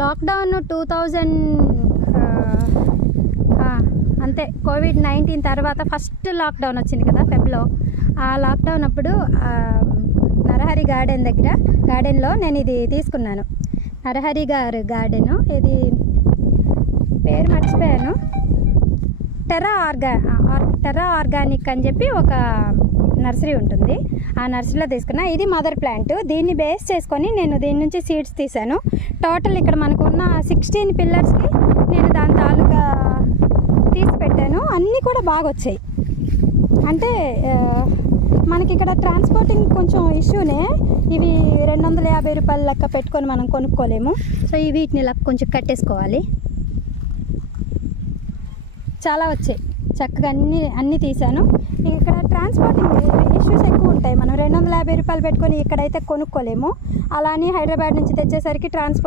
Lockdown 2000 అంతే, COVID-19 తర్వాత first lockdown వచ్చింది కదా ఫెబ్లో. ఆ లాక్డౌన్ అప్పుడు నరహరి గార్డెన్లో నేను ఇది తీసుకున్నాను. నరహరి గారు గార్డెను, ఇది పేరు మర్చిపోయాను. టెర్రా ఆర్గానిక్ అని చెప్పి ఒక నర్సరీ ఉంటుంది. ఆ నర్సరీలో తీసుకున్నా. ఇది మదర్ ప్లాంట్. దీన్ని బేస్ చేసుకొని నేను దీని నుంచి సీడ్స్ తీశాను. టోటల్ ఇక్కడ మనకున్న 16 పిల్లర్స్కి నేను దాని తాలూకా తీసి పెట్టాను. అన్నీ కూడా బాగా వచ్చాయి. అంటే మనకి ఇక్కడ ట్రాన్స్పోర్టింగ్ కొంచెం ఇష్యూనే. ఇవి 250 రూపాయల లెక్క పెట్టుకొని మనం కొనుక్కోలేము. సో వీటిని ఇలా కొంచెం కట్టేసుకోవాలి. చాలా వచ్చాయి చక్కగా, అన్నీ తీసాను. ఇక్కడ ట్రాన్స్పోర్టింగ్ ఇష్యూస్ ఎక్కువ ఉంటాయి. మనం 250 రూపాయలు పెట్టుకొని ఇక్కడైతే కొనుక్కోలేము. అలానే హైదరాబాద్ నుంచి తెచ్చేసరికి ట్రాన్స్పోర్ట్